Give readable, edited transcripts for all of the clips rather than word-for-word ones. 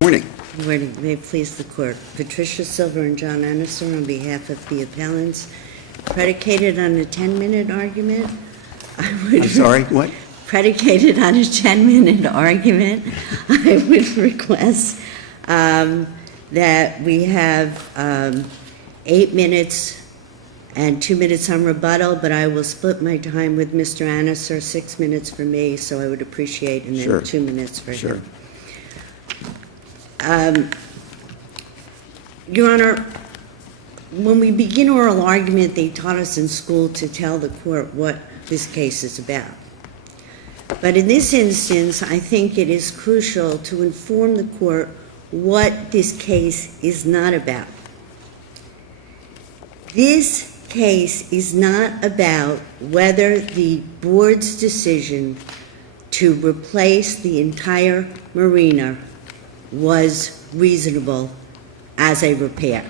Morning. Good morning. May it please the court. Patricia Silver and John Anderson on behalf of the appellants. Predicated on a 10-minute argument, I'm sorry, what? Predicated on a 10-minute argument, I would request that we have 8 minutes and 2 minutes on rebuttal, but I will split my time with Mr. Anderson, 6 minutes for me, so I would appreciate, and then Sure. 2 minutes for Sure. him. Your Honor, when we begin oral argument, they taught us in school to tell the court what this case is about. But in this instance, I think it is crucial to inform the court what this case is not about. This case is not about whether the board's decision to replace the entire marina was reasonable as a repair.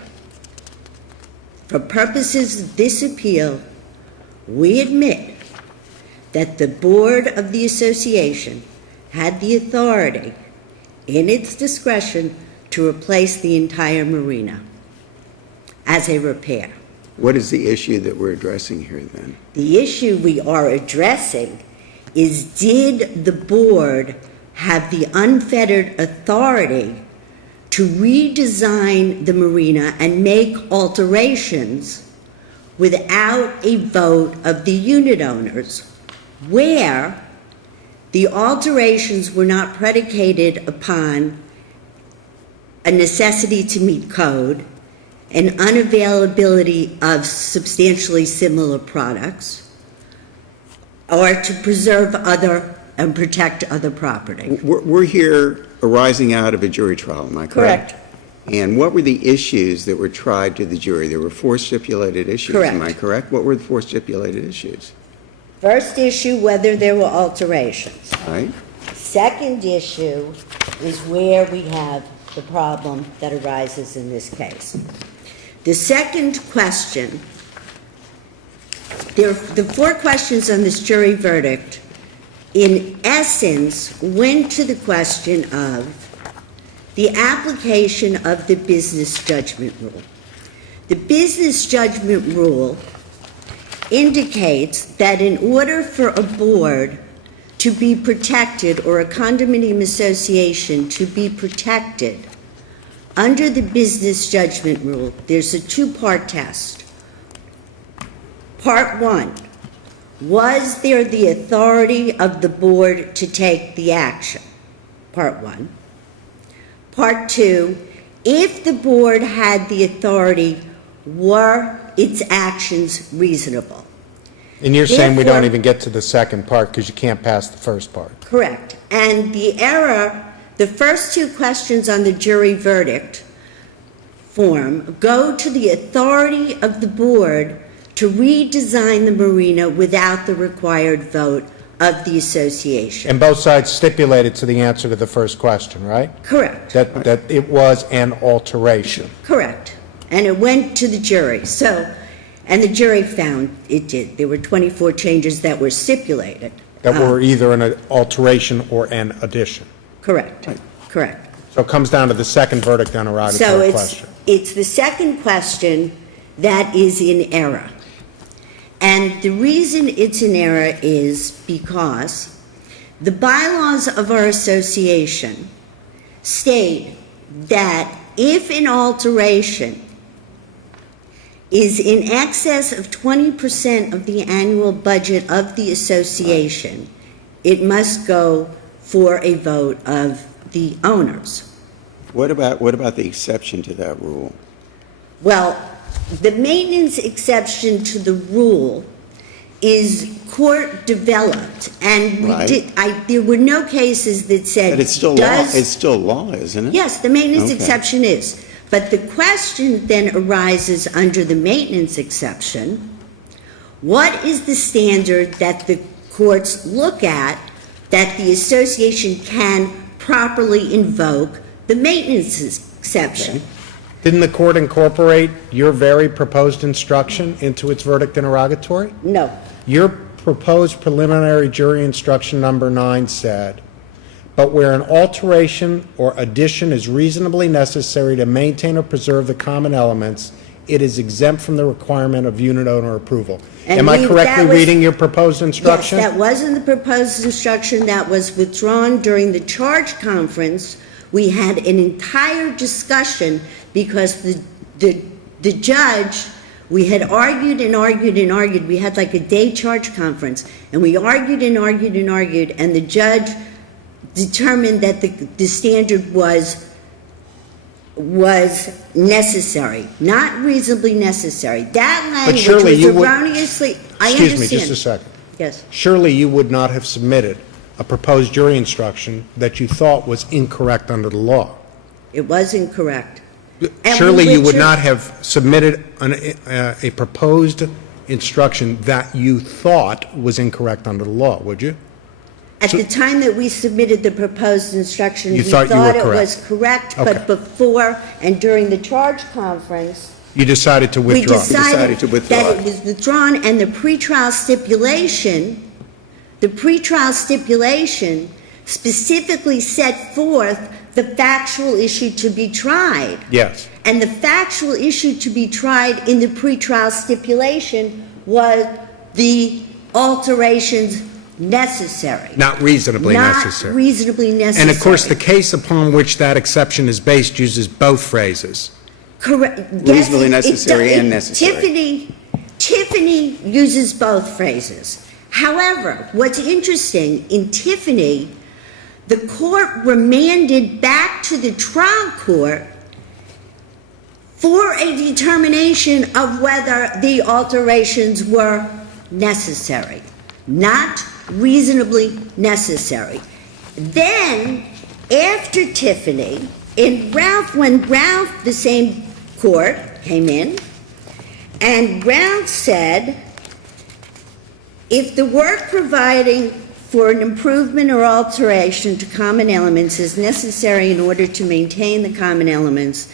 For purposes of this appeal, we admit that the board of the association had the authority in its discretion to replace the entire marina as a repair. What is the issue that we're addressing here then? The issue we are addressing is, did the board have the unfettered authority to redesign the marina and make alterations without a vote of the unit owners, where the alterations were not predicated upon a necessity to meet code, an unavailability of substantially similar products, or to preserve other and protect other property. We're here arising out of a jury trial, am I correct? Correct. And what were the issues that were tried to the jury? There were 4 stipulated issues, Correct. am I correct? What were the 4 stipulated issues? First issue, whether there were alterations. Right? Second issue is where we have the problem that arises in this case. The second question, the 4 questions on this jury verdict, in essence, went to the question of the application of the business judgment rule. The business judgment rule indicates that in order for a board to be protected or a condominium association to be protected under the business judgment rule, there's a 2-part test. Part 1, was there the authority of the board to take the action? Part 1. Part 2, if the board had the authority, were its actions reasonable? And you're saying we don't Therefore- even get to the second part because you can't pass the first part. Correct. And the error, the first 2 questions on the jury verdict form go to the authority of the board to redesign the marina without the required vote of the association. And both sides stipulated to the answer to the first question, right? Correct. That it was an alteration. Correct. And it went to the jury. So, and the jury found it did. There were 24 changes that were stipulated. That were either an alteration or an addition. Correct. Correct. So it comes down to the second verdict on So interrogatory question. it's the second question that is in error. And the reason it's in error is because the bylaws of our association state that if an alteration is in excess of 20% of the annual budget of the association, it must go for a vote of the owners. What about the exception to that rule? Well, the maintenance exception to the rule is court developed, and Right. there were no cases that said. But it's still law. It's still law, isn't it? Yes, the maintenance Okay. exception is. But the question then arises under the maintenance exception, what is the standard that the courts look at that the association can properly invoke the maintenance exception? Didn't the court incorporate your very proposed instruction into its verdict interrogatory? No. Your proposed preliminary jury instruction number 9 said, but where an alteration or addition is reasonably necessary to maintain or preserve the common elements, it is exempt from the requirement of unit owner approval. And Am I that correctly was- reading your proposed instruction? Yes, that wasn't the proposed instruction. That was withdrawn during the charge conference. We had an entire discussion because the judge, we had argued and argued and argued. We had like a day charge conference, and we argued and argued and argued, and the judge determined that the standard was necessary, not reasonably necessary. That language surely was you would- erroneously, I Excuse understand. me, just a second. Yes. Surely you would not have submitted a proposed jury instruction that you thought was incorrect under the law. It was incorrect. And Surely we you would withdrew- not have submitted a proposed instruction that you thought was incorrect under the law, would you? At the time that we submitted the proposed instruction, You we thought you were thought it was correct. correct, Okay. but before and during the charge conference, You decided to we withdraw. decided to withdraw that it. it was withdrawn, and the pretrial stipulation specifically set forth the factual issue to be tried. Yes. And the factual issue to be tried in the pretrial stipulation was the alterations necessary. Not reasonably Not necessary. reasonably necessary. And of course, the case upon which that exception is based uses both phrases. Correct. Reasonably necessary and necessary. Tiffany uses both phrases. However, what's interesting, in Tiffany, the court remanded back to the trial court for a determination of whether the alterations were necessary, not reasonably necessary. Then, after Tiffany, when Ralph, the same court, came in, and Ralph said, if the work providing for an improvement or alteration to common elements is necessary in order to maintain the common elements,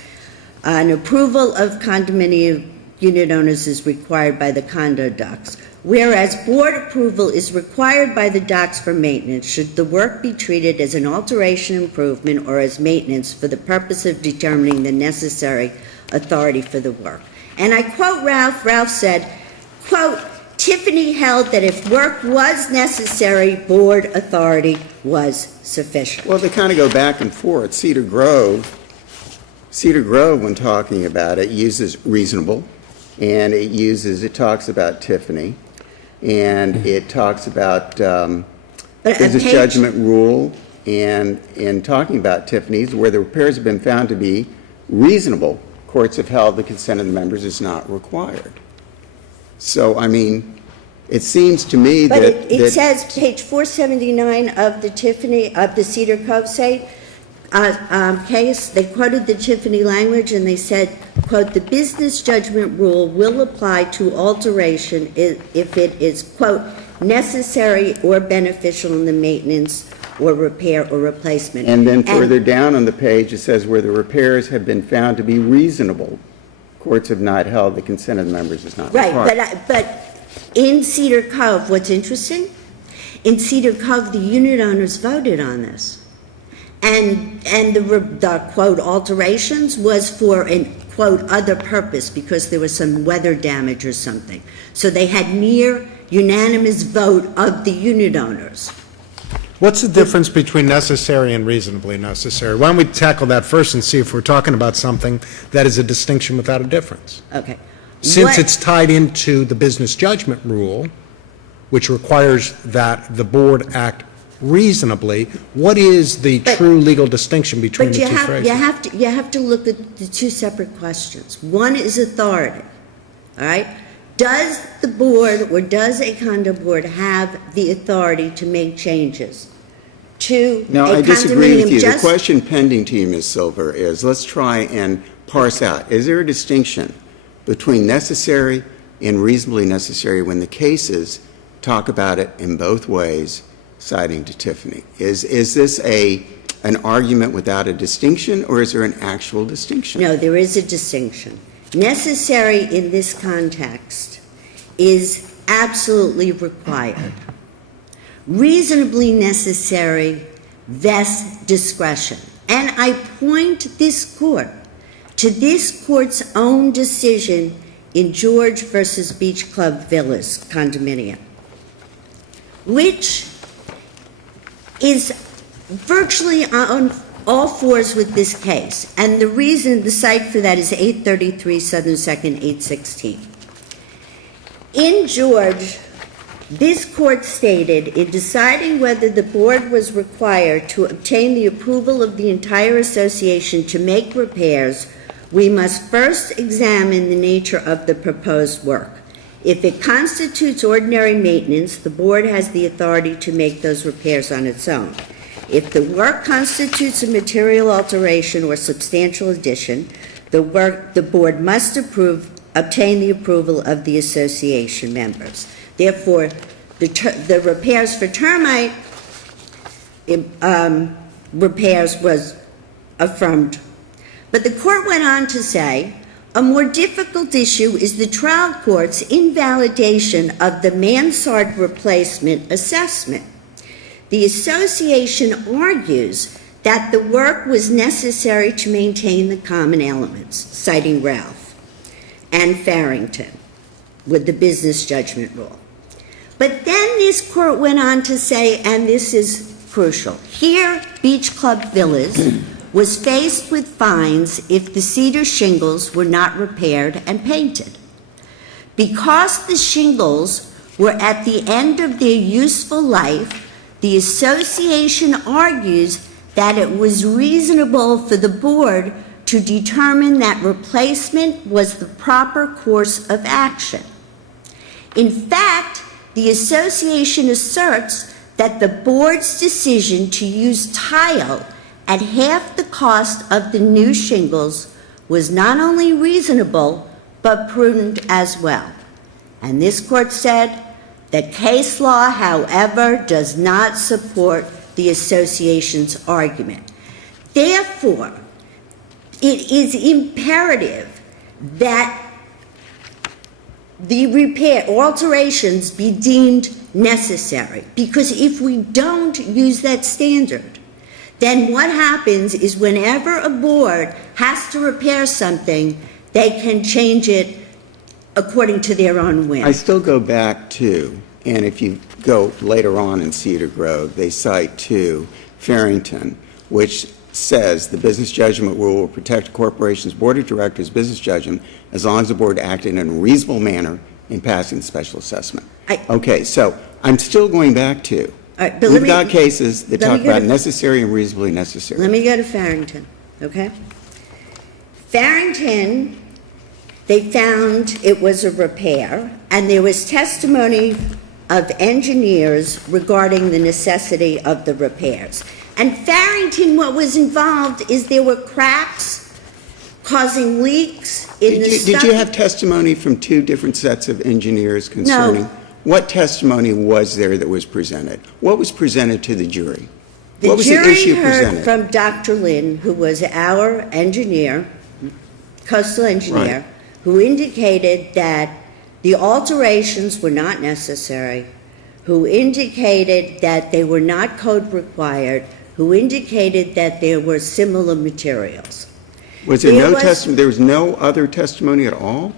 an approval of condominium unit owners is required by the condo docs. Whereas board approval is required by the docs for maintenance, should the work be treated as an alteration, improvement, or as maintenance for the purpose of determining the necessary authority for the work. And I quote Ralph. Ralph said, quote, Tiffany held that if work was necessary, board authority was sufficient. Well, they kind of go back and forth. Cedar Grove, when talking about it, uses reasonable, and it talks about Tiffany, and it talks about business judgment rule, and in talking about Tiffany's, where the repairs have been found to be reasonable, courts have held the consent of the members is not required. So, I mean, it seems to me But that... it says, page 479 of the Cedar Cove case, they quoted the Tiffany language, and they said, quote, the business judgment rule will apply to alteration if it is, quote, necessary or beneficial in the maintenance or repair or replacement. And then further down on the page, it says where the repairs have been found to be reasonable, courts have not held the consent of the members is not required. Right, but in Cedar Cove, what's interesting, in Cedar Cove, the unit owners voted on this. And the quote, alterations was for an, quote, other purpose, because there was some weather damage or something. So they had near unanimous vote of the unit owners. What's the difference between necessary and reasonably necessary? Why don't we tackle that first and see if we're talking about something that is a distinction without a difference? Okay. Since it's tied into the business judgment rule, which requires that the board act reasonably, what is the true legal distinction between the two phrases? You have to look at the two separate questions. One is authority, all right? Does the board or does a condo board have the authority to make changes to No, a I disagree with condominium? you. The question pending to you, Ms. Silver, is let's try and parse out. Is there a distinction between necessary and reasonably necessary when the cases talk about it in both ways, citing to Tiffany? Is this an argument without a distinction, or is there an actual distinction? No, there is a distinction. Necessary in this context is absolutely required. Reasonably necessary vests discretion. And I point this court to this court's own decision in George versus Beach Club Villas Condominium, which is virtually on all fours with this case. And the reason, the cite for that is 833 Southern 2nd, 816. In George, this court stated, in deciding whether the board was required to obtain the approval of the entire association to make repairs, we must first examine the nature of the proposed work. If it constitutes ordinary maintenance, the board has the authority to make those repairs on its own. If the work constitutes a material alteration or substantial addition, the board must obtain the approval of the association members. Therefore, the repairs for termite repairs was affirmed. But the court went on to say, a more difficult issue is the trial court's invalidation of the mansard replacement assessment. The association argues that the work was necessary to maintain the common elements, citing Ralph and Farrington with the business judgment rule. But then this court went on to say, and this is crucial, here Beach Club Villas was faced with fines if the cedar shingles were not repaired and painted. Because the shingles were at the end of their useful life, the association argues that it was reasonable for the board to determine that replacement was the proper course of action. In fact, the association asserts that the board's decision to use tile at half the cost of the new shingles was not only reasonable, but prudent as well. And this court said that case law, however, does not support the association's argument. Therefore, it is imperative that the alterations be deemed necessary, because if we don't use that standard, then what happens is whenever a board has to repair something, they can change it according to their own whim. I still go back to, and if you go later on in Cedar Grove, they cite to Farrington, which says the business judgment rule will protect a corporation's board of directors' business judgment as long as the board acted in a reasonable manner in passing the special assessment. Okay, so I'm still going back to, we've got cases that talk about necessary and reasonably necessary. Let me go to Farrington, okay? Farrington, they found it was a repair, and there was testimony of engineers regarding the necessity of the repairs. And Farrington, what was involved is there were cracks causing leaks in the stuff. Did you have testimony from two different sets of engineers concerning? No. What testimony was there that was presented? What was presented to the jury? What was the issue jury heard presented? from Dr. Lynn, who was our engineer, coastal engineer, Right. who indicated that the alterations were not necessary, who indicated that they were not code required, who indicated that there were similar materials. Was there no testimony? There was no other testimony at all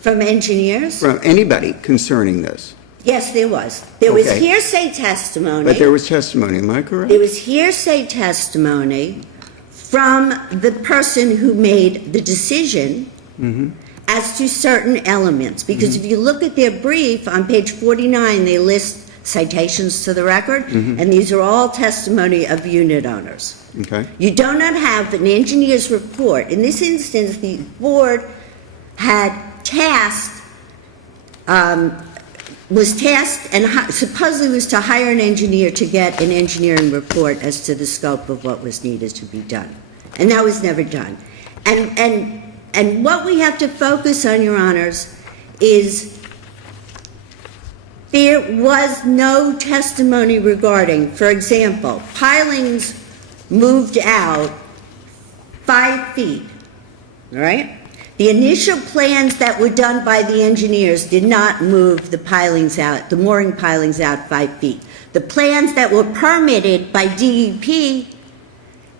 From engineers? from anybody concerning this? Yes, there was. There was Okay. hearsay testimony. But there was testimony, am I correct? There was hearsay testimony from the person who made the decision as to certain elements. Because if you look at their brief on page 49, they list citations to the record, and these are all testimony of unit owners. Okay. You do not have an engineer's report. In this instance, the board had was tasked and supposedly was to hire an engineer to get an engineering report as to the scope of what was needed to be done. And that was never done. And what we have to focus on, Your Honors, is there was no testimony regarding, for example, pilings moved out 5 feet, all right? The initial plans that were done by the engineers did not move the pilings out, the mooring pilings out 5 feet. The plans that were permitted by DEP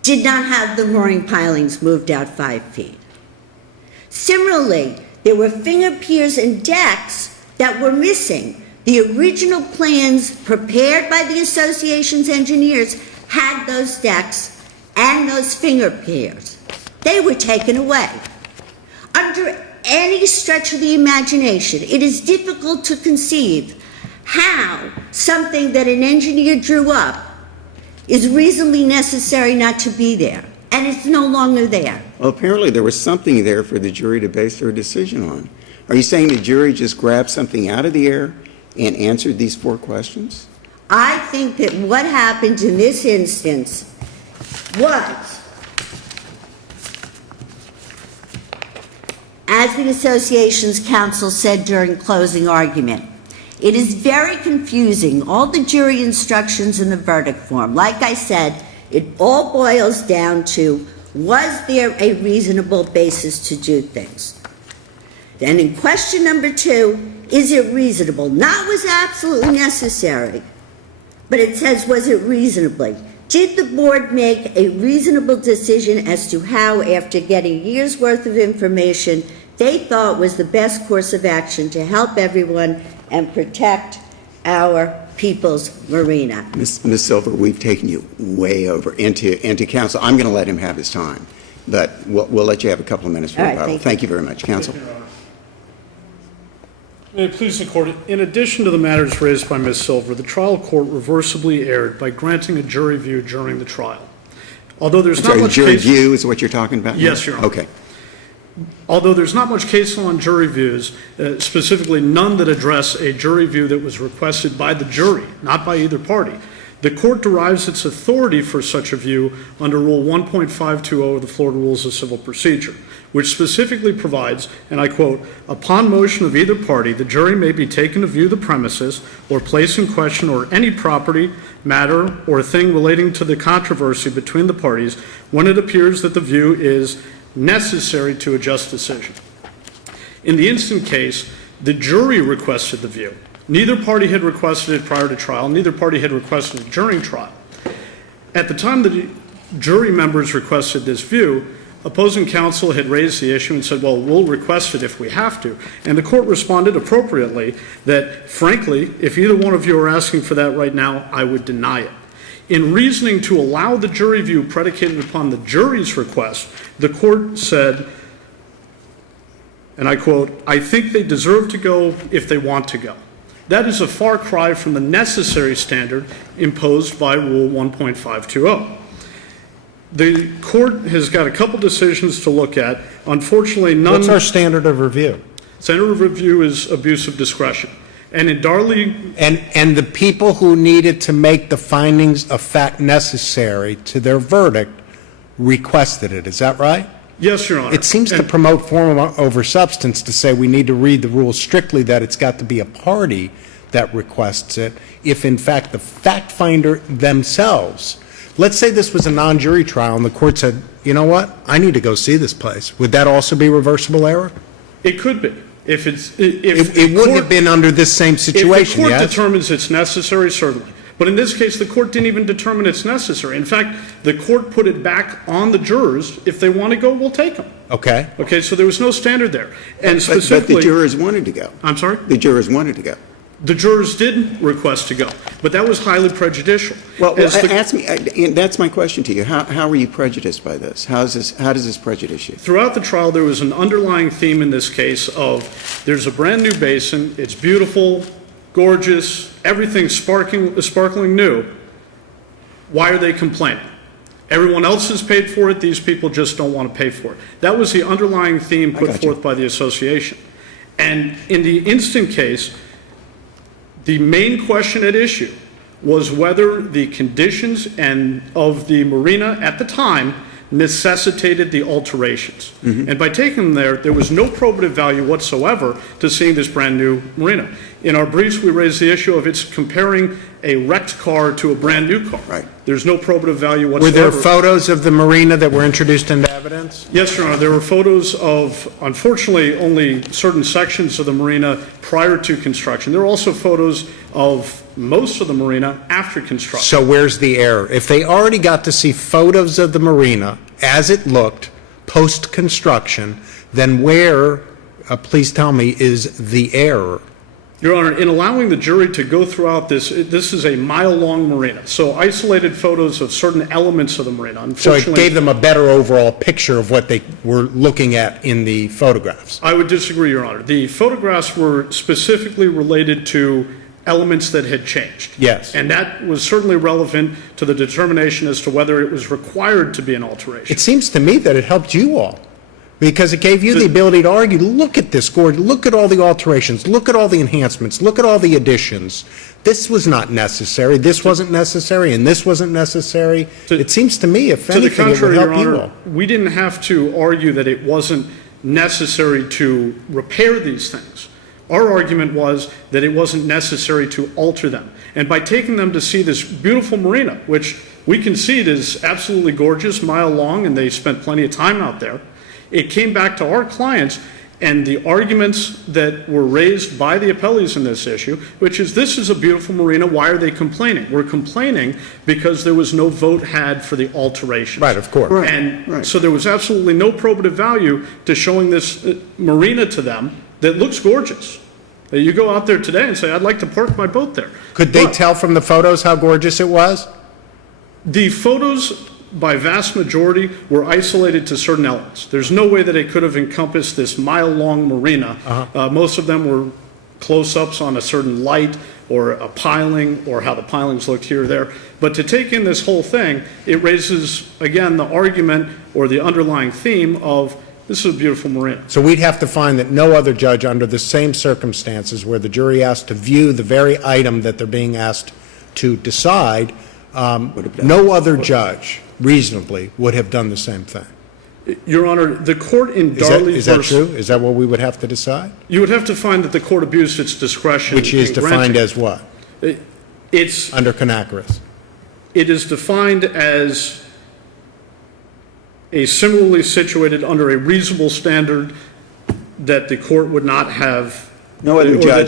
did not have the mooring pilings moved out 5 feet. Similarly, there were finger piers and decks that were missing. The original plans prepared by the association's engineers had those decks and those finger piers. They were taken away. Under any stretch of the imagination, it is difficult to conceive how something that an engineer drew up is reasonably necessary not to be there, and it's no longer there. Well, apparently there was something there for the jury to base their decision on. Are you saying the jury just grabbed something out of the air and answered these 4 questions? I think that what happened in this instance was, as the association's counsel said during closing argument, it is very confusing, all the jury instructions in the verdict form. Like I said, it all boils down to, was there a reasonable basis to do things? Then in question number 2, is it reasonable? Not was absolutely necessary, but it says, was it reasonably? Did the board make a reasonable decision as to how, after getting years' worth of information, they thought was the best course of action to help everyone and protect our people's marina? Ms. Silver, we've taken you way over into counsel. I'm going to let him have his time, but we'll let you have a couple of minutes for All right, rebuttal. Thank you very much, counsel. May it please the Court, in addition to the matters raised by Ms. Silver, the trial court reversibly erred by granting a jury view during the trial. Although there's not much jury case... view is what you're talking about? Yes, Your Honor. Okay. Although there's not much case law on jury views, specifically none that address a jury view that was requested by the jury, not by either party, the court derives its authority for such a view under Rule 1.520 of the Florida Rules of Civil Procedure, which specifically provides, and I quote, "Upon motion of either party, the jury may be taken to view the premises or place in question or any property, matter, or thing relating to the controversy between the parties when it appears that the view is necessary to a just decision." In the instant case, the jury requested the view. Neither party had requested it prior to trial. Neither party had requested it during trial. At the time the jury members requested this view, opposing counsel had raised the issue and said, well, we'll request it if we have to. And the court responded appropriately that, frankly, if either one of you are asking for that right now, I would deny it. In reasoning to allow the jury view predicated upon the jury's request, the court said, and I quote, "I think they deserve to go if they want to go." That is a far cry from the necessary standard imposed by Rule 1.520. The court has got a couple decisions to look at. Unfortunately, none... What's our standard of review? Standard of review is abuse of discretion. And in Darley... And the people who needed to make the findings of fact necessary to their verdict requested it. Is that right? Yes, Your Honor. It seems to promote form over substance to say we need to read the rules strictly that it's got to be a party that requests it, if in fact the fact finder themselves... Let's say this was a non-jury trial and the court said, you know what, I need to go see this place. Would that also be reversible error? It could be. If it wouldn't have been under this same situation, If the court yes? determines it's necessary, certainly. But in this case, the court didn't even determine it's necessary. In fact, the court put it back on the jurors. If they want to go, we'll take them. Okay. Okay, so there was no standard there. And But specifically... the jurors wanted to go. I'm sorry? The jurors wanted to go. The jurors did request to go, but that was highly prejudicial. Well, ask me, and that's my question to you. How were you prejudiced by this? How does this prejudice you? Throughout the trial, there was an underlying theme in this case of there's a brand-new basin, it's beautiful, gorgeous, everything's sparkling new. Why are they complaining? Everyone else has paid for it, these people just don't want to pay for it. That was the underlying theme put forth by the association. And in the instant case, the main question at issue was whether the conditions of the marina at the time necessitated the alterations. Mm-hmm. And by taking them there was no probative value whatsoever to seeing this brand new marina. In our briefs, we raised the issue of it's comparing a wrecked car to a brand new car. Right. There's no probative value whatsoever. Were there photos of the marina that were introduced into evidence? Yes, Your Honor. There were photos of, unfortunately, only certain sections of the marina prior to construction. There were also photos of most of the marina after construction. So where's the error? If they already got to see photos of the marina as it looked post-construction, then where, please tell me, is the error? Your Honor, in allowing the jury to go throughout this is a mile-long marina, so isolated photos of certain elements of the marina. So it Unfortunately, gave them a better overall picture of what they were looking at in the photographs. I would disagree, Your Honor. The photographs were specifically related to elements that had changed. Yes. And that was certainly relevant to the determination as to whether it was required to be an alteration. It seems to me that it helped you all, because it gave you the ability to argue, look at this, Gordon, look at all the alterations, look at all the enhancements, look at all the additions. This was not necessary, this wasn't necessary, and this wasn't necessary. It seems to me, if To the anything, it would contrary, Your help you Honor, all. we didn't have to argue that it wasn't necessary to repair these things. Our argument was that it wasn't necessary to alter them. And by taking them to see this beautiful marina, which we concede is absolutely gorgeous, mile long, and they spent plenty of time out there, it came back to our clients and the arguments that were raised by the appellees in this issue, which is, this is a beautiful marina, why are they complaining? We're complaining because there was no vote had for the alterations. Right, of course. Right, And right. so there was absolutely no probative value to showing this marina to them that looks gorgeous. You go out there today and say, I'd like to park my boat there. Could they But tell from the photos how gorgeous it was? the photos, by vast majority, were isolated to certain elements. There's no way that it could have encompassed this mile-long marina. Most of them were close-ups on a certain light or a piling or how the pilings looked here or there. But to take in this whole thing, it raises, again, the argument or the underlying theme of, this is a beautiful marina. So we'd have to find that no other judge under the same circumstances where the jury asked to view the very item that they're being asked to decide, no other judge reasonably would have done the same thing. Your Honor, the court in Darley Is that versus... true? Is that what we would have to decide? You would have to find that the court abused its discretion. Which is in defined granting- as what? It's, Under Conacris? it is defined as a similarly situated under a reasonable standard that the court would not have. No other or that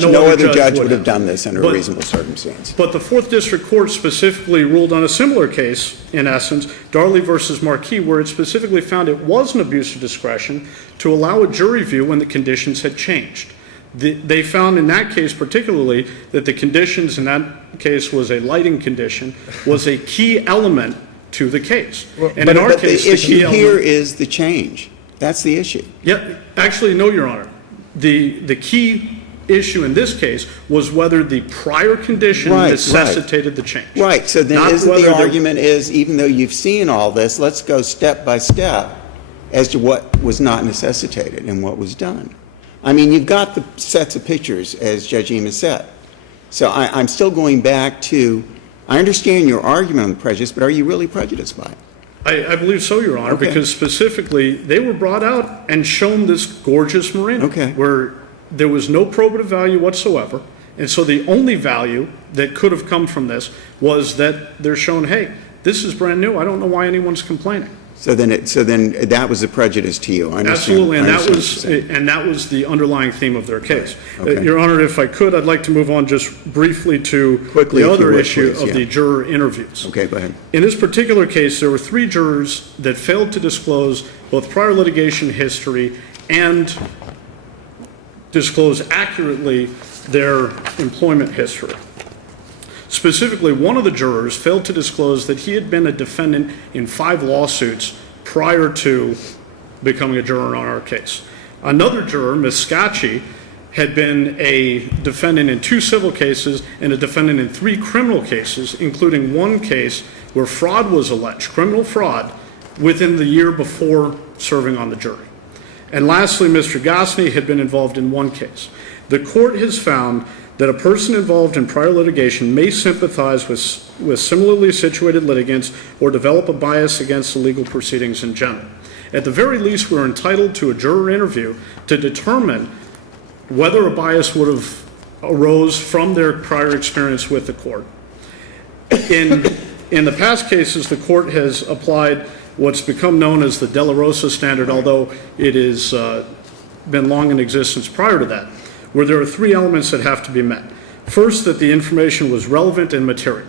judge would have done this under a But- reasonable circumstance. But the Fourth District Court specifically ruled on a similar case, in essence, Darley versus Marquis, where it specifically found it was an abuse of discretion to allow a jury view when the conditions had changed. They found in that case particularly that the conditions in that case was a lighting condition, was a key element to the case. And in our But case, the the key issue here element. is the change. That's the issue. Yeah, actually, no, Your Honor. The key issue in this case was whether the prior condition Right, necessitated the change. Right, so then Not isn't whether the there- argument is, even though you've seen all this, let's go step by step as to what was not necessitated and what was done. I mean, you've got the sets of pictures, as Judge Eames said. So I'm still going back to, I understand your argument on the prejudice, but are you really prejudiced by it? I believe so, Your Honor, Okay. because specifically, they were brought out and shown this gorgeous marina. Okay. Where there was no probative value whatsoever, and so the only value that could have come from this was that they're shown, hey, this is brand new, I don't know why anyone's complaining. So then that was a prejudice to you. I understand. Absolutely, and I that understand what you're saying. was the underlying theme of their case. Okay. Your Honor, if I could, I'd like to move on just briefly to Quickly, the if you other would, issue please, of yeah. the juror interviews. Okay, go ahead. In this particular case, there were 3 jurors that failed to disclose both prior litigation history and disclose accurately their employment history. Specifically, one of the jurors failed to disclose that he had been a defendant in 5 lawsuits prior to becoming a juror on our case. Another juror, Ms. Scacchi, had been a defendant in 2 civil cases and a defendant in 3 criminal cases, including one case where fraud was alleged, criminal fraud, within the year before serving on the jury. And lastly, Mr. Gosney had been involved in 1 case. The court has found that a person involved in prior litigation may sympathize with similarly situated litigants or develop a bias against the legal proceedings in general. At the very least, we're entitled to a juror interview to determine whether a bias would have arose from their prior experience with the court. In the past cases, the court has applied what's become known as the De La Rosa standard, although it has been long in existence prior to that, where there are 3 elements that have to be met. First, that the information was relevant and material.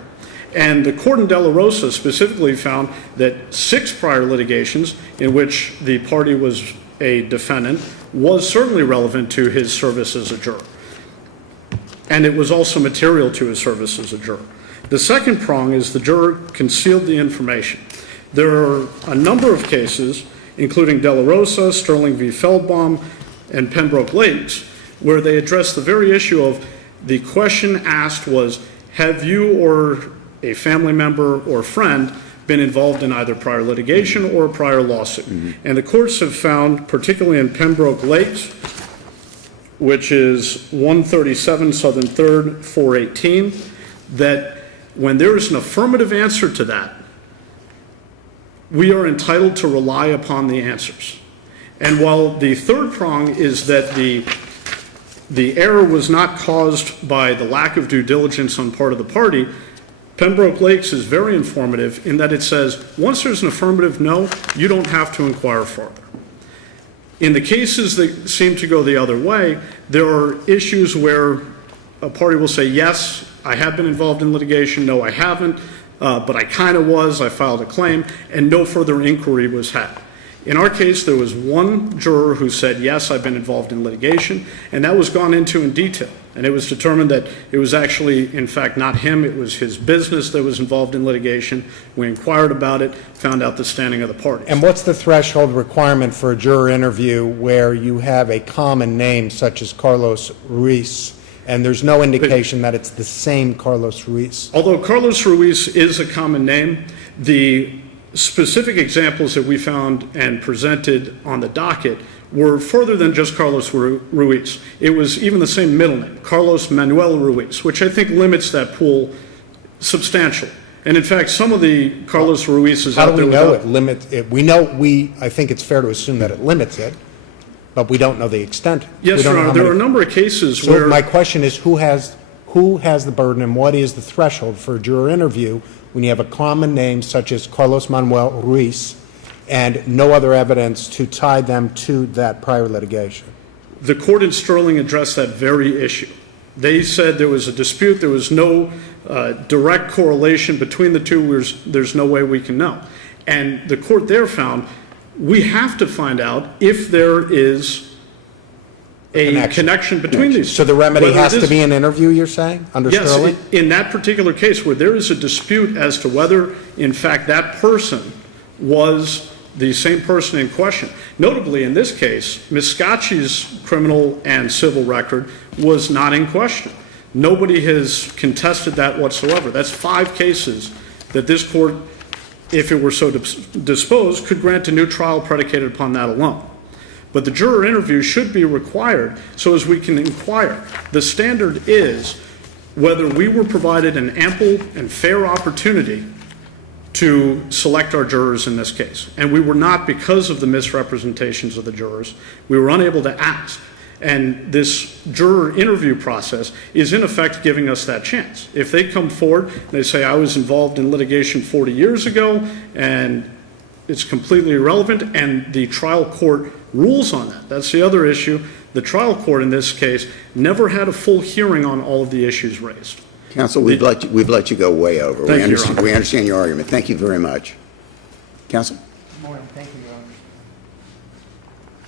And the court in De La Rosa specifically found that 6 prior litigations in which the party was a defendant was certainly relevant to his service as a juror. And it was also material to his service as a juror. The second prong is the juror concealed the information. There are a number of cases, including De La Rosa, Sterling v. Feldbaum, and Pembroke Lakes, where they address the very issue of the question asked was, have you or a family member or friend been involved in either prior litigation or a prior lawsuit? And the courts have found, particularly in Pembroke Lakes, which is 137 Southern 3rd, 418, that when there is an affirmative answer to that, we are entitled to rely upon the answers. And while the third prong is that the error was not caused by the lack of due diligence on part of the party, Pembroke Lakes is very informative in that it says, once there's an affirmative no, you don't have to inquire further. In the cases that seem to go the other way, there are issues where a party will say, yes, I have been involved in litigation, no, I haven't, but I kind of was, I filed a claim, and no further inquiry was had. In our case, there was one juror who said, yes, I've been involved in litigation, and that was gone into in detail. And it was determined that it was actually, in fact, not him, it was his business that was involved in litigation. We inquired about it, found out the standing of the parties. And what's the threshold requirement for a juror interview where you have a common name such as Carlos Ruiz, and there's no indication that it's the same Carlos Ruiz? Although Carlos Ruiz is a common name, the specific examples that we found and presented on the docket were further than just Carlos Ruiz. It was even the same middle name, Carlos Manuel Ruiz, which I think limits that pool substantially. And in fact, some of the Carlos Ruizes out there... How do we know it limits it? I think it's fair to assume that it limits it, but we don't know the extent. Yes, Your Honor, there are a number of cases where... So my question is, who has the burden and what is the threshold for a juror interview when you have a common name such as Carlos Manuel Ruiz and no other evidence to tie them to that prior litigation? The court in Sterling addressed that very issue. They said there was a dispute, there was no direct correlation between the two, there's no way we can know. And the court there found we have to find out if there is a connection between these. So the remedy has to be an interview, you're saying, under Sterling? Yes, in that particular case where there is a dispute as to whether, in fact, that person was the same person in question. Notably, in this case, Ms. Scacci's criminal and civil record was not in question. Nobody has contested that whatsoever. That's 5 cases that this court, if it were so disposed, could grant a new trial predicated upon that alone. But the juror interview should be required so as we can inquire. The standard is whether we were provided an ample and fair opportunity to select our jurors in this case. And we were not because of the misrepresentations of the jurors. We were unable to ask. And this juror interview process is in effect giving us that chance. If they come forward and they say, I was involved in litigation 40 years ago and it's completely irrelevant, and the trial court rules on that. That's the other issue. The trial court in this case never had a full hearing on all of the issues raised. Counsel, we've let you go way over. Thank you, Your Honor. We understand your argument. Thank you very much. Counsel? Good morning. Thank you, Your Honor.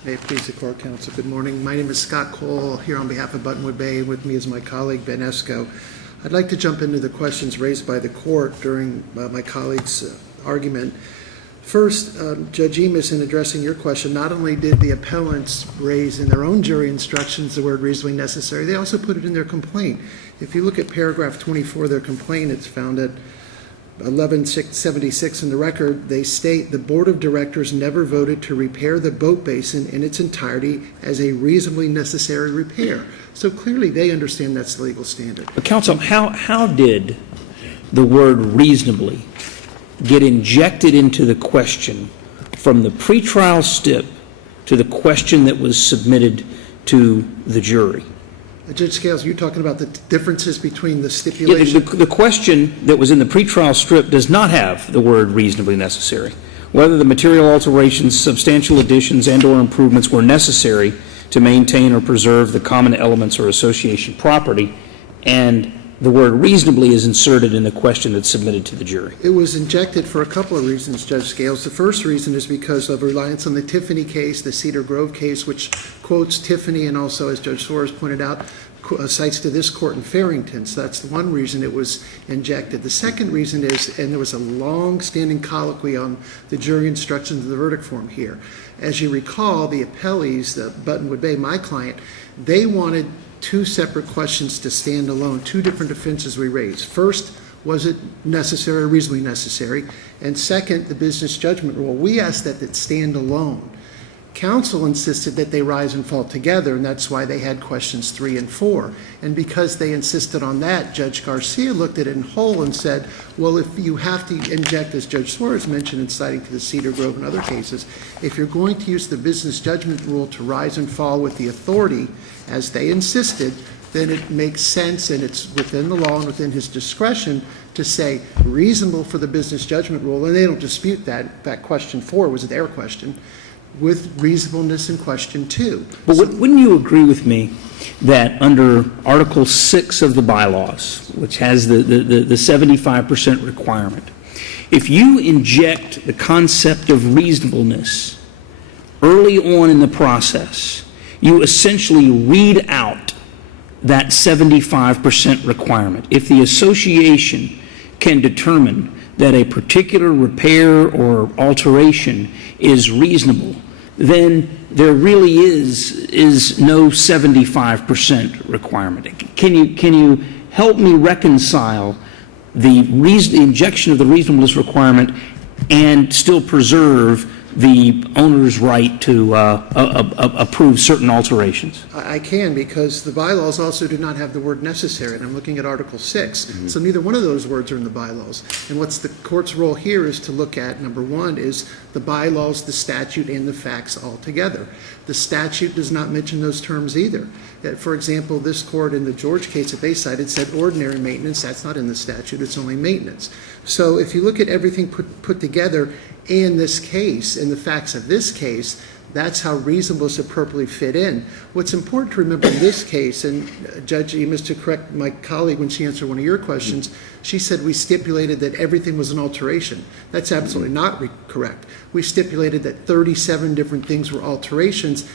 May it please the court, counsel. Good morning. My name is Scott Cole, here on behalf of Buttonwood Bay. With me is my colleague, Ben Esco. I'd like to jump into the questions raised by the court during my colleague's argument. First, Judge Emis, in addressing your question, not only did the appellants raise in their own jury instructions the word reasonably necessary, they also put it in their complaint. If you look at paragraph 24 of their complaint, it's found at 1176 in the record. They state the board of directors never voted to repair the boat basin in its entirety as a reasonably necessary repair. So clearly they understand that's the legal standard. But counsel, how did the word reasonably get injected into the question from the pretrial stip to the question that was submitted to the jury? Judge Scales, you're talking about the differences between the stipulation? Yeah, the question that was in the pretrial strip does not have the word reasonably necessary. Whether the material alterations, substantial additions, and/or improvements were necessary to maintain or preserve the common elements or association property, and the word reasonably is inserted in the question that's submitted to the jury? It was injected for a couple of reasons, Judge Scales. The first reason is because of reliance on the Tiffany case, the Cedar Grove case, which quotes Tiffany and also, as Judge Suarez pointed out, cites to this court in Farrington. So that's the one reason it was injected. The second reason is, and there was a long-standing colloquy on the jury instructions of the verdict form here. As you recall, the appellees, the Buttonwood Bay, my client, they wanted two separate questions to stand alone, two different defenses we raised. First, was it necessary or reasonably necessary? And second, the business judgment rule. We asked that it stand alone. Counsel insisted that they rise and fall together, and that's why they had questions 3 and 4. And because they insisted on that, Judge Garcia looked at it in whole and said, well, if you have to inject, as Judge Suarez mentioned in citing to the Cedar Grove and other cases, if you're going to use the business judgment rule to rise and fall with the authority, as they insisted, then it makes sense, and it's within the law and within his discretion to say reasonable for the business judgment rule, and they don't dispute that. In fact, question 4 was their question, with reasonableness in question 2. But wouldn't you agree with me that under Article 6 of the bylaws, which has the 75% requirement, if you inject the concept of reasonableness early on in the process, you essentially read out that 75% requirement? If the association can determine that a particular repair or alteration is reasonable, then there really is no 75% requirement. Can you help me reconcile the injection of the reasonableness requirement and still preserve the owner's right to approve certain alterations? I can, because the bylaws also do not have the word necessary, and I'm looking at Article 6. So neither one of those words are in the bylaws. And what's the court's role here is to look at, number one, is the bylaws, the statute, and the facts all together. The statute does not mention those terms either. For example, this court in the George case that they cited said ordinary maintenance. That's not in the statute. It's only maintenance. So if you look at everything put together in this case, in the facts of this case, that's how reasonableness appropriately fit in. What's important to remember in this case, and Judge, you must to correct my colleague when she answered one of your questions, she said we stipulated that everything was an alteration. That's absolutely not correct. We stipulated that 37 different things were alterations.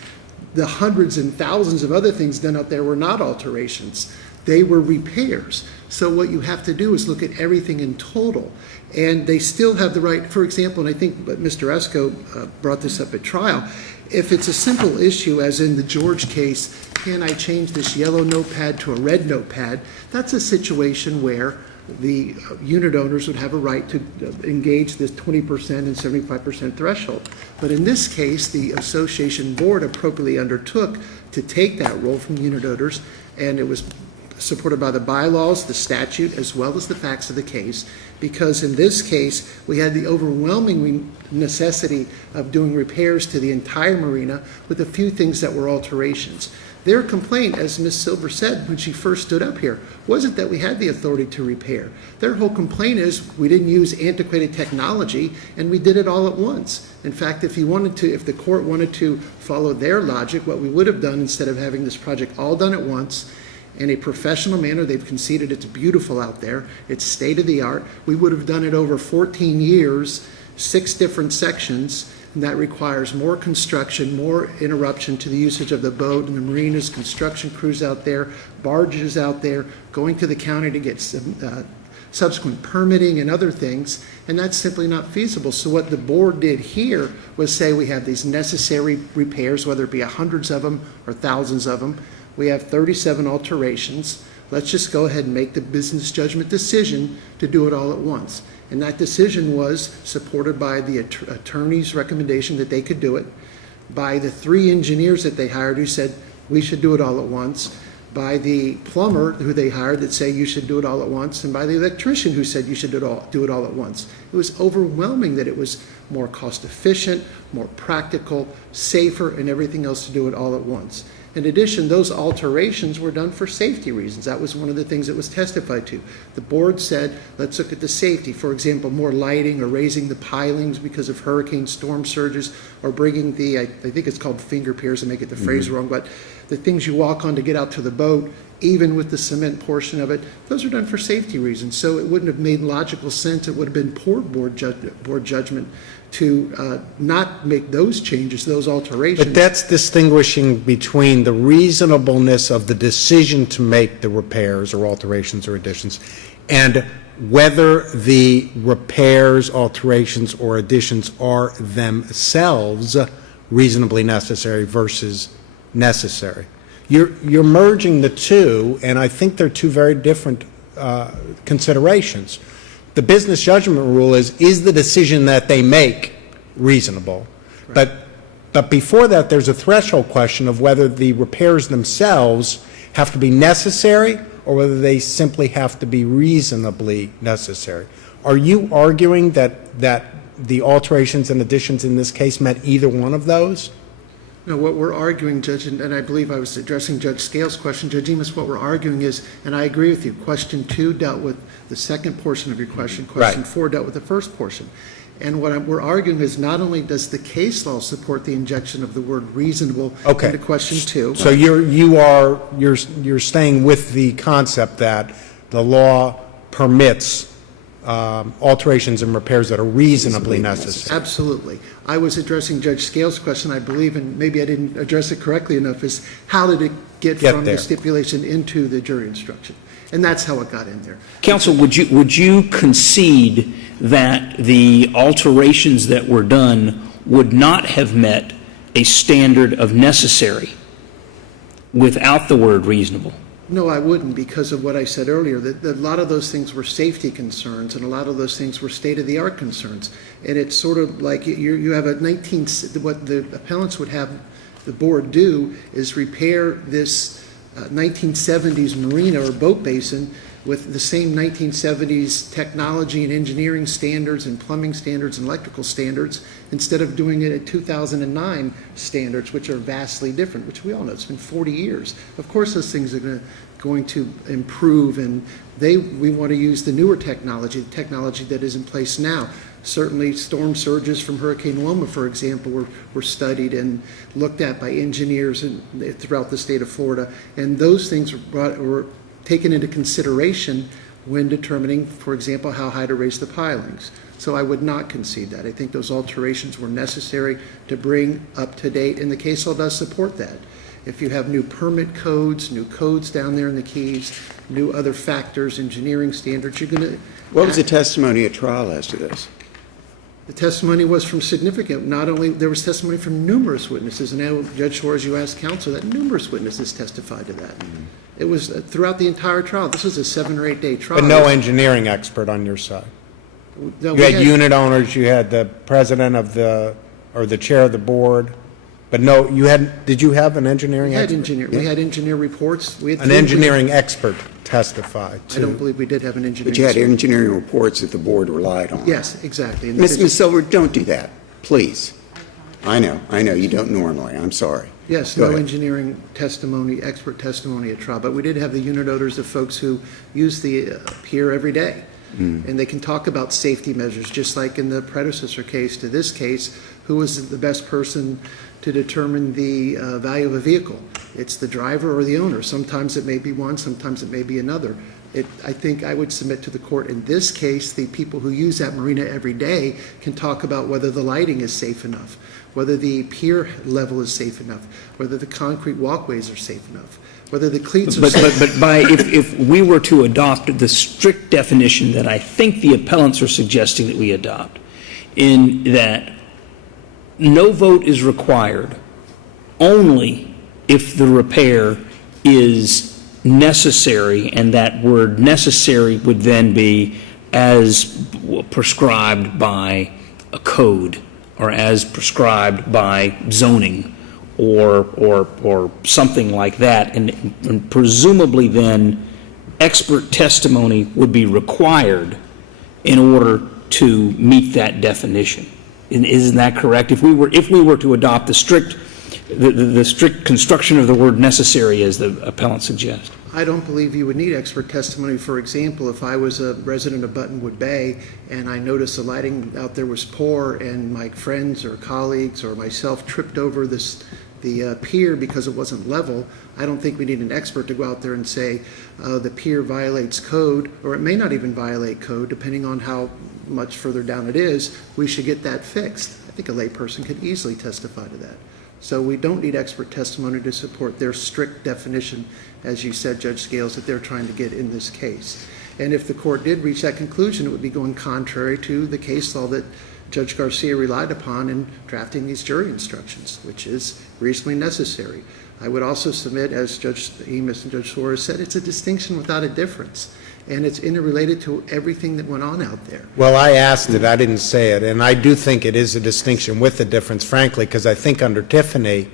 The hundreds and thousands of other things done out there were not alterations. They were repairs. So what you have to do is look at everything in total. And they still have the right, for example, and I think Mr. Esco brought this up at trial, if it's a simple issue, as in the George case, can I change this yellow notepad to a red notepad, that's a situation where the unit owners would have a right to engage this 20% and 75% threshold. But in this case, the association board appropriately undertook to take that role from unit owners, and it was supported by the bylaws, the statute, as well as the facts of the case, because in this case, we had the overwhelming necessity of doing repairs to the entire marina with a few things that were alterations. Their complaint, as Ms. Silver said when she first stood up here, wasn't that we had the authority to repair. Their whole complaint is we didn't use antiquated technology and we did it all at once. In fact, if the court wanted to follow their logic, what we would have done instead of having this project all done at once in a professional manner, they've conceded it's beautiful out there, it's state-of-the-art, we would have done it over 14 years, 6 different sections, and that requires more construction, more interruption to the usage of the boat and the marinas, construction crews out there, barges out there, going to the county to get subsequent permitting and other things, and that's simply not feasible. So what the board did here was say we have these necessary repairs, whether it be hundreds of them or thousands of them. We have 37 alterations. Let's just go ahead and make the business judgment decision to do it all at once. And that decision was supported by the attorney's recommendation that they could do it, by the 3 engineers that they hired who said we should do it all at once, by the plumber who they hired that say you should do it all at once, and by the electrician who said you should do it all at once. It was overwhelming that it was more cost efficient, more practical, safer, and everything else to do it all at once. In addition, those alterations were done for safety reasons. That was one of the things that was testified to. The board said, let's look at the safety. For example, more lighting or raising the pilings because of hurricane storm surges, or bringing the, I think it's called finger piers, I may get the phrase wrong, but the things you walk on to get out to the boat, even with the cement portion of it, those are done for safety reasons. So it wouldn't have made logical sense. It would have been poor board judgment to not make those changes, those alterations. But that's distinguishing between the reasonableness of the decision to make the repairs or alterations or additions and whether the repairs, alterations, or additions are themselves reasonably necessary versus necessary. You're merging the two, and I think they're two very different considerations. The business judgment rule is the decision that they make reasonable? Right. But before that, there's a threshold question of whether the repairs themselves have to be necessary or whether they simply have to be reasonably necessary. Are you arguing that the alterations and additions in this case met either one of those? No, what we're arguing, Judge, and I believe I was addressing Judge Scales' question, Judge Enos, what we're arguing is, and I agree with you, question 2 dealt with the second portion of your question, question 4 dealt with the first portion. And what we're arguing is not only does the case law support the injection of the word reasonable into question 2. So you're staying with the concept that the law permits alterations and repairs that are reasonably necessary. Absolutely. I was addressing Judge Scales' question, I believe, and maybe I didn't address it correctly enough, is how did it get from the stipulation into the jury instruction? And that's how it got in there. Counsel, would you concede that the alterations that were done would not have met a standard of necessary without the word reasonable? No, I wouldn't, because of what I said earlier, that a lot of those things were safety concerns and a lot of those things were state-of-the-art concerns. And it's sort of like you have what the appellants would have the board do is repair this 1970s marina or boat basin with the same 1970s technology and engineering standards and plumbing standards and electrical standards instead of doing it at 2009 standards, which are vastly different, which we all know. It's been 40 years. Of course those things are going to improve, and we want to use the newer technology, the technology that is in place now. Certainly storm surges from Hurricane Wilma, for example, were studied and looked at by engineers throughout the state of Florida, and those things were taken into consideration when determining, for example, how high to raise the pilings. So I would not concede that. I think those alterations were necessary to bring up to date, and the case law does support that. If you have new permit codes, new codes down there in the keys, new other factors, engineering standards, you're going to... What was the testimony at trial as to this? The testimony was from significant, not only, there was testimony from numerous witnesses, and now, Judge Shores, you asked counsel that numerous witnesses testified to that. Mm-hmm. It was throughout the entire trial. This was a 7 or 8 day trial. But no engineering expert on your side. No, you had unit owners, you had the president of or the chair of the board, but no, did you have an engineering expert? We had engineer reports. We had an engineering expert testified too. I don't believe we did have an engineering. But you had engineering reports that the board relied on. Yes, exactly. Ms. Silver, don't do that, please. I know, you don't normally. I'm sorry. Yes, no engineering testimony, expert testimony at trial, but we did have the unit owners of folks who use the pier every day. And they can talk about safety measures, just like in the predecessor case to this case, who was the best person to determine the value of a vehicle. It's the driver or the owner. Sometimes it may be one, sometimes it may be another. I think I would submit to the court in this case, the people who use that marina every day can talk about whether the lighting is safe enough, whether the pier level is safe enough, whether the concrete walkways are safe enough, whether the cleats are safe. But if we were to adopt the strict definition that I think the appellants are suggesting that we adopt, in that no vote is required only if the repair is necessary, and that word necessary would then be as prescribed by a code or as prescribed by zoning or something like that, and presumably then expert testimony would be required in order to meet that definition. Isn't that correct? If we were to adopt the strict the strict construction of the word necessary, as the appellant suggests. I don't believe you would need expert testimony. For example, if I was a resident of Buttonwood Bay and I noticed the lighting out there was poor and my friends or colleagues or myself tripped over the pier because it wasn't level, I don't think we need an expert to go out there and say the pier violates code, or it may not even violate code, depending on how much further down it is. We should get that fixed. I think a layperson could easily testify to that. So we don't need expert testimony to support their strict definition, as you said, Judge Scales, that they're trying to get in this case. And if the court did reach that conclusion, it would be going contrary to the case law that Judge Garcia relied upon in drafting these jury instructions, which is reasonably necessary. I would also submit, as Judge Emis and Judge Suarez said, it's a distinction without a difference. And it's interrelated to everything that went on out there. Well, I asked it, I didn't say it, and I do think it is a distinction with a difference, frankly, because I think under Tiffany,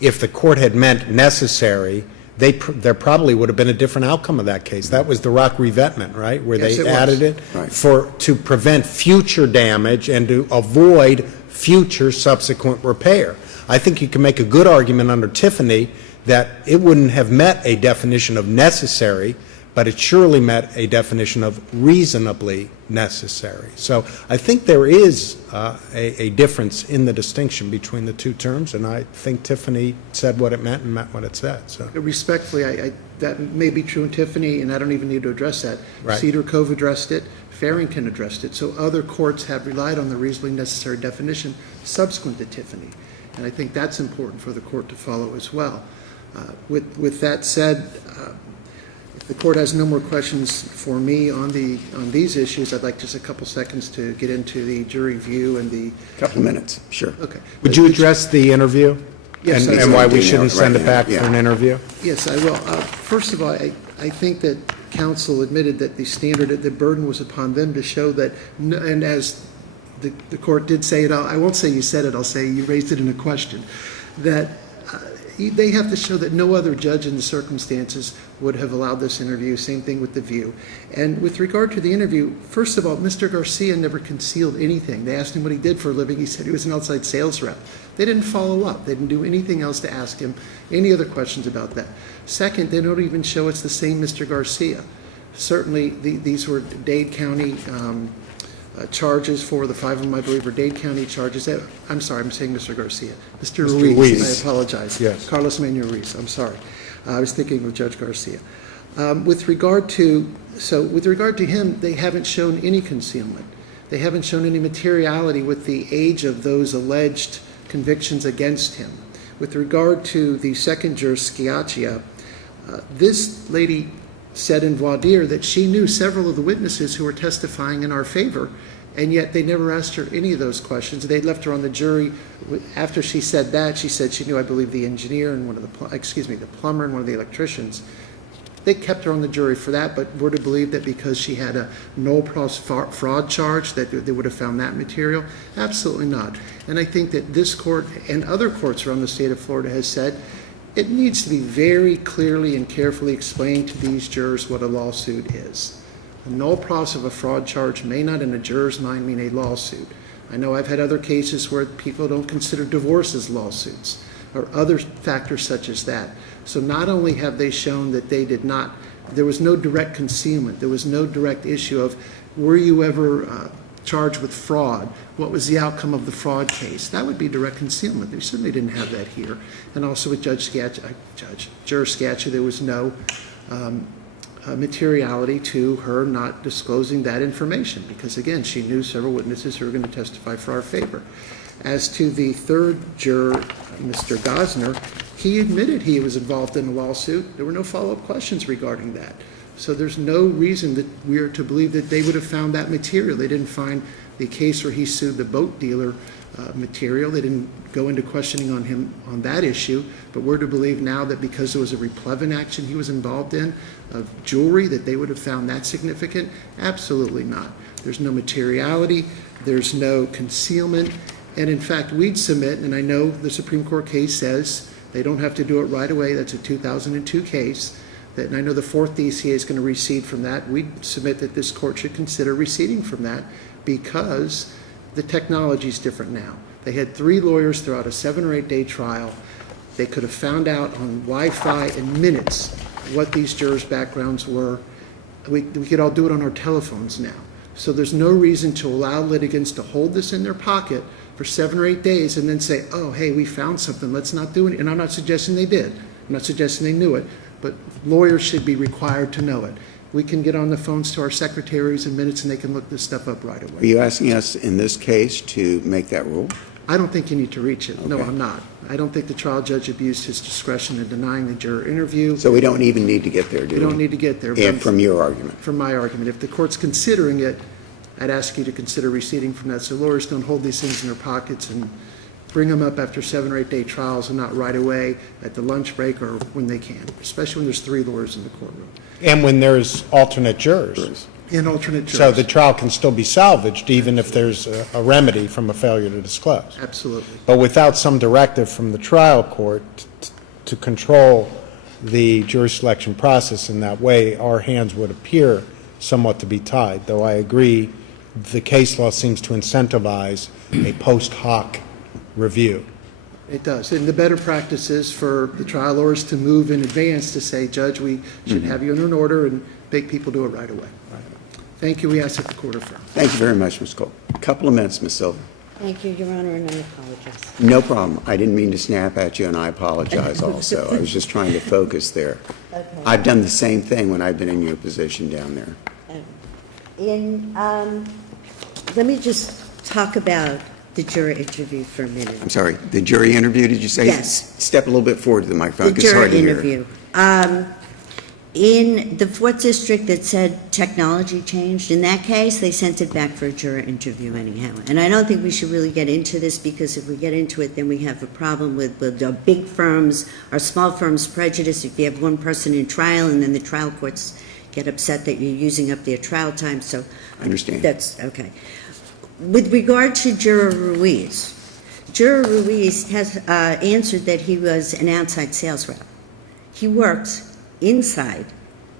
if the court had meant necessary, there probably would have been a different outcome of that case. That was the rock revetment, right, where Yes, they it was. added it Right. to prevent future damage and to avoid future subsequent repair. I think you can make a good argument under Tiffany that it wouldn't have met a definition of necessary, but it surely met a definition of reasonably necessary. So I think there is a difference in the distinction between the two terms, and I think Tiffany said what it meant and meant what it said. So Respectfully, that may be true in Tiffany, and I don't even need to address that. Right. Cedar Cove addressed it, Farrington addressed it, so other courts have relied on the reasonably necessary definition subsequent to Tiffany. And I think that's important for the court to follow as well. With that said, if the court has no more questions for me on these issues, I'd like just a couple seconds to get into the jury view and the... Couple of minutes, sure. Okay. would you address the interview? Yes, And I and will. why Do we now, shouldn't send right it back now, for an yeah. interview? Yes, I will. First of all, I think that counsel admitted that the standard, the burden was upon them to show that, and as the court did say it, I won't say you said it, I'll say you raised it in a question, that they have to show that no other judge in the circumstances would have allowed this interview. Same thing with the view. And with regard to the interview, first of all, Mr. Garcia never concealed anything. They asked him what he did for a living. He said he was an outside sales rep. They didn't follow up. They didn't do anything else to ask him any other questions about that. Second, they don't even show it's the same Mr. Garcia. Certainly, these were Dade County charges. For the five of them, I believe, were Dade County charges. I'm sorry, I'm saying Mr. Garcia. Mr. Ruiz. I apologize. Yes. Carlos Manuel Ruiz, I'm sorry. I was thinking of Judge Garcia. With regard to him, they haven't shown any concealment. They haven't shown any materiality with the age of those alleged convictions against him. With regard to the second juror, Schiaccia, this lady said in voir dire that she knew several of the witnesses who were testifying in our favor, and yet they never asked her any of those questions. They left her on the jury. After she said that, she said she knew, I believe, the engineer and the plumber and one of the electricians. They kept her on the jury for that, but we're to believe that because she had a no-pros fraud charge that they would have found that material? Absolutely not. And I think that this court and other courts around the state of Florida has said it needs to be very clearly and carefully explained to these jurors what a lawsuit is. A no-pros of a fraud charge may not in a juror's mind mean a lawsuit. I know I've had other cases where people don't consider divorce as lawsuits or other factors such as that. So not only have they shown that they did not, there was no direct concealment, there was no direct issue of were you ever charged with fraud, what was the outcome of the fraud case. That would be direct concealment. They certainly didn't have that here. And also with Juror Schiaccia, there was no materiality to her not disclosing that information because, again, she knew several witnesses who were going to testify for our favor. As to the third juror, Mr. Gosner, he admitted he was involved in a lawsuit. There were no follow-up questions regarding that. So there's no reason that we are to believe that they would have found that material. They didn't find the case where he sued the boat dealer material. They didn't go into questioning on him on that issue. But we're to believe now that because there was a replevin action he was involved in of jewelry, that they would have found that significant? Absolutely not. There's no materiality. There's no concealment. And in fact, we'd submit, and I know the Supreme Court case says they don't have to do it right away. That's a 2002 case. And I know the fourth DCA is going to recede from that. We'd submit that this court should consider receding from that because the technology is different now. They had 3 lawyers throughout a 7 or 8 day trial. They could have found out on Wi-Fi in minutes what these jurors' backgrounds were. We could all do it on our telephones now. So there's no reason to allow litigants to hold this in their pocket for 7 or 8 days and then say, oh, hey, we found something, let's not do it. And I'm not suggesting they did. I'm not suggesting they knew it, but lawyers should be required to know it. We can get on the phones to our secretaries in minutes and they can look this stuff up right Are away. you asking us in this case to make that rule? I don't think you need to reach it. No, Okay. I'm not. I don't think the trial judge abused his discretion in denying the juror interview. So we don't even need to get there, do We we? don't need to get there. And but from your argument. From my argument. If the court's considering it, I'd ask you to consider receding from that, so lawyers don't hold these things in their pockets and bring them up after 7 or 8 day trials and not right away at the lunch break or when they can, especially when there's 3 lawyers in the courtroom. And when there's alternate jurors. And alternate jurors. So the trial can still be salvaged even if there's a remedy from a failure to disclose. Absolutely. But without some directive from the trial court to control the jury selection process in that way, our hands would appear somewhat to be tied, though I agree the case law seems to incentivize a post hoc review. It does. And the better practice is for the trial lawyers to move in advance to say, Judge, we should have you in an order and make people do it right away. Thank you. We ask that the court affirm. Thank you very much, Ms. Cole. A couple of minutes, Ms. Silver. Thank you, Your Honor, and I apologize. No problem. I didn't mean to snap at you, and I apologize also. I was just trying to focus there. Okay. I've done the same thing when I've been in your position down there. Let me just talk about the juror interview for a minute. I'm sorry, the jury interview, did you say? Yes. Step a little bit forward to the microphone, The 'cause it's juror hard to hear. interview. In the 4th District that said technology changed, in that case, they sent it back for a juror interview anyhow. And I don't think we should really get into this, because if we get into it, then we have a problem with our big firms, our small firms' prejudice. If you have one person in trial and then the trial courts get upset that you're using up their trial time, so. I understand. That's, okay. With regard to Juror Ruiz has answered that he was an outside sales rep. He works inside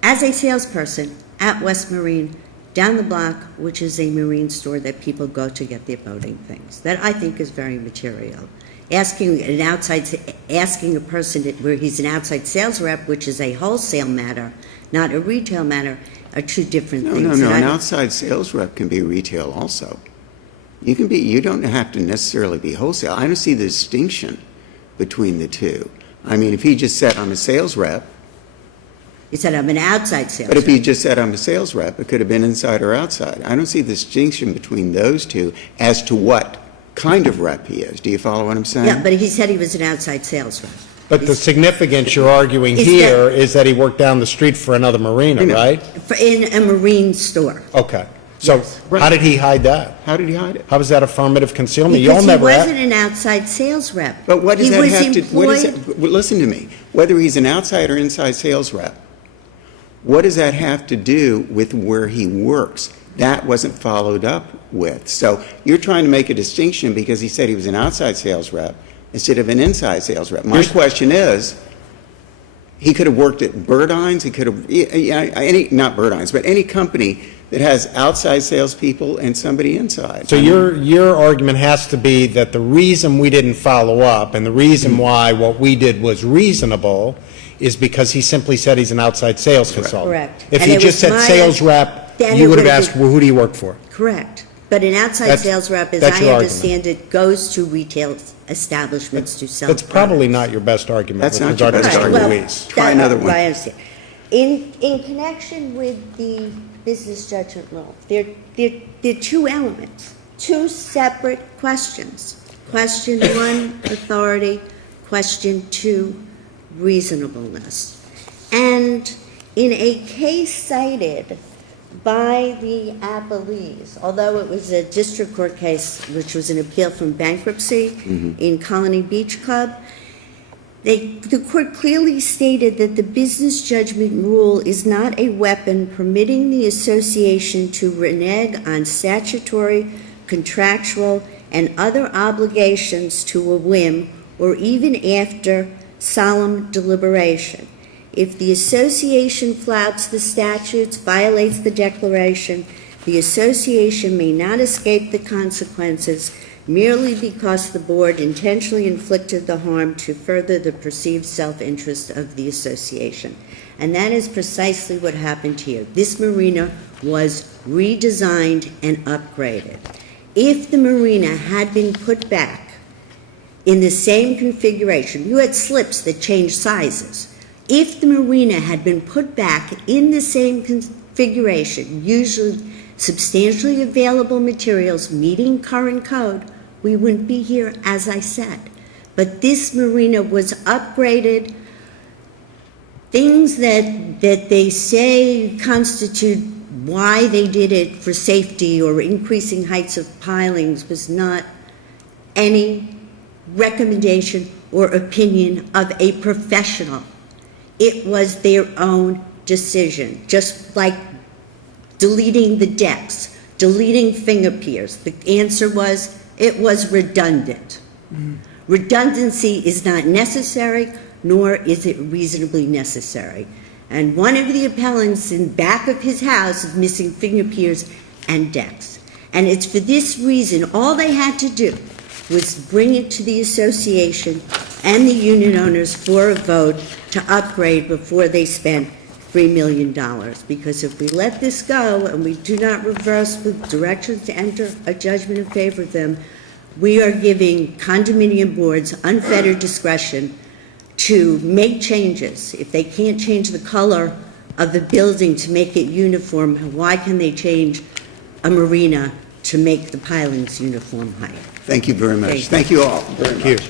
as a salesperson at West Marine, down the block, which is a marine store that people go to get their boating things. That I think is very material. Asking a person where he's an outside sales rep, which is a wholesale matter, not a retail matter, are two different things. No, And I an don't- outside sales rep can be retail also. You don't have to necessarily be wholesale. I don't see the distinction between the two. I mean, if he just said, I'm a sales rep, He said, I'm an outside sales but if rep. he just said, I'm a sales rep, it could have been inside or outside. I don't see the distinction between those two as to what kind of rep he is. Do you follow what I'm saying? Yeah, but he said he was an outside sales rep. But the significance you're arguing Is here that- is that he worked down the street for another marina, I know. right? In a marine store. Okay. So how did he hide that? How did he hide it? How was that affirmative concealment? You'll Because he never wasn't have. an outside sales rep. But what does that have to, what is He it, was employed, well, listen to me, whether he's an outside or inside sales rep, what does that have to do with where he works? That wasn't followed up with. So you're trying to make a distinction because he said he was an outside sales rep instead of an inside sales rep. My question is, he could have worked at Burdines, he could have, not Burdines, but any company that has outside salespeople and somebody inside. So your argument has to be that the reason we didn't follow up and the reason why what we did was reasonable is because he simply said he's an outside sales consultant. Correct. If And he it just was said my- sales rep, then you it would have would have asked, well, who do you work for? correct. But an outside That's- sales rep, as that's I your understand it, goes to retail establishments to sell That's probably products. not your best argument That's with not your regard to best Mr. argument. Ruiz. Try another one. I understand. In connection with the business judgment rule, there are two elements, two separate questions. Question 1, authority. Question 2, reasonableness. And in a case cited by the appellees, although it was a district court case, which was an appeal from bankruptcy in Colony Beach Club, the court clearly stated that the business judgment rule is not a weapon permitting the association to renege on statutory, contractual, and other obligations to a whim or even after solemn deliberation. If the association flouts the statutes, violates the declaration, the association may not escape the consequences merely because the board intentionally inflicted the harm to further the perceived self-interest of the association. And that is precisely what happened here. This marina was redesigned and upgraded. If the marina had been put back in the same configuration, you had slips that changed sizes. If the marina had been put back in the same configuration, usually substantially available materials meeting current code, we wouldn't be here, as I said. But this marina was upgraded. Things that they say constitute why they did it for safety or increasing heights of pilings was not any recommendation or opinion of a professional. It was their own decision, just like deleting the decks, deleting finger piers. The answer was, it was redundant. Redundancy is not necessary, nor is it reasonably necessary. And one of the appellants in back of his house is missing finger piers and decks. And it's for this reason, all they had to do was bring it to the association and the unit owners for a vote to upgrade before they spent $3 million. Because if we let this go and we do not reverse with directions to enter a judgment in favor of them, we are giving condominium boards unfettered discretion to make changes. If they can't change the color of the building to make it uniform, why can they change a marina to make the pilings uniform height? Thank you very much. Thank Thank you all very much.